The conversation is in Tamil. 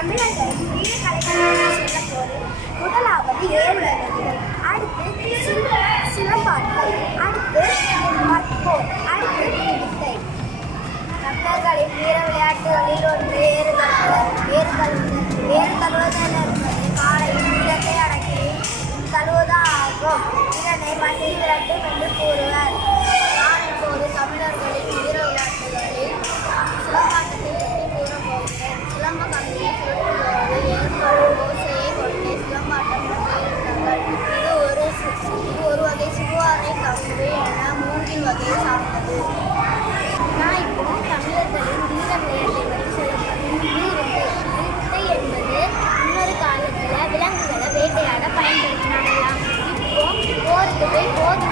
தமிழர்களின் வீர கலைகளை சொல்லப்போது முதலாவது ஏறுதல், அடுத்து சிலம்பாட்டம், அடுத்து மற்போர், அடுத்து வித்தை. தமிழர்களின் வீர விளையாட்டுகளில் ஒன்று ஏறு தழுவுதல் என்பது காளையின் வீரத்தை அடக்கி தழுவுவதாகும். இதனை மகிழ் விரட்டும் என்று கூறுவர். நான் இப்போது தமிழர்களின் வீர விளையாட்டுகளில் சிலம்பாட்டத்தை பற்றி கூறப்போகிறேன். சிலம்ப கம்பியை சுழற்றுவதோடு ஏற்படும் ஓசையை கொண்டு சிலம்பாட்டம் நடத்தியிருந்தார்கள். இது ஒரு வகை சிறுவாரை கம்பு என மூங்கில் வகையை சார்ந்தது. நான் இப்போ தமிழர்களின் வீர விளையாட்டை பற்றி சொல்லப்படுகிறேன். வித்தை என்பது இன்னொரு காலத்தில் விலங்குகளை வேட்டையாட பயன்படுத்தினாங்களாம். இப்போ போருக்கு போய் போர்